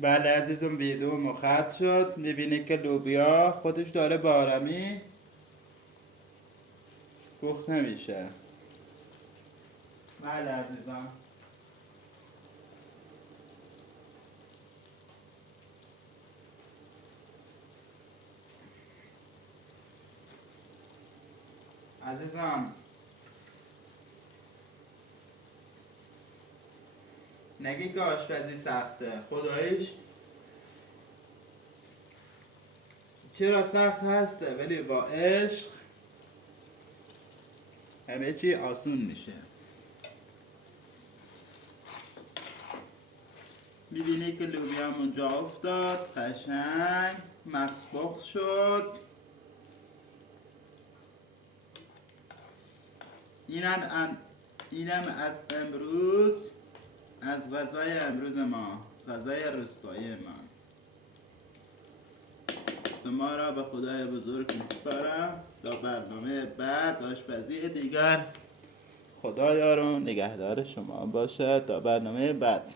بله عزیزم، ویدیو مخاط شد. میبینی که لوبیا خودش داره با آرامی پخت نمیشه. بله عزیزم. عزیزم نگی که آشپزی سخته، خداییش چرا سخت هسته، ولی با عشق همه چی آسون میشه. میبینی که لوبیا اونجا افتاد، قشنگ مخص شد. اینم از امروز، از غذای امروز ما، غذای روستایی ما. شما را به خدای بزرگ میسپارم تا برنامه بعد آشپزی دیگر. خدا یار و نگهدار شما باشه تا برنامه بعد.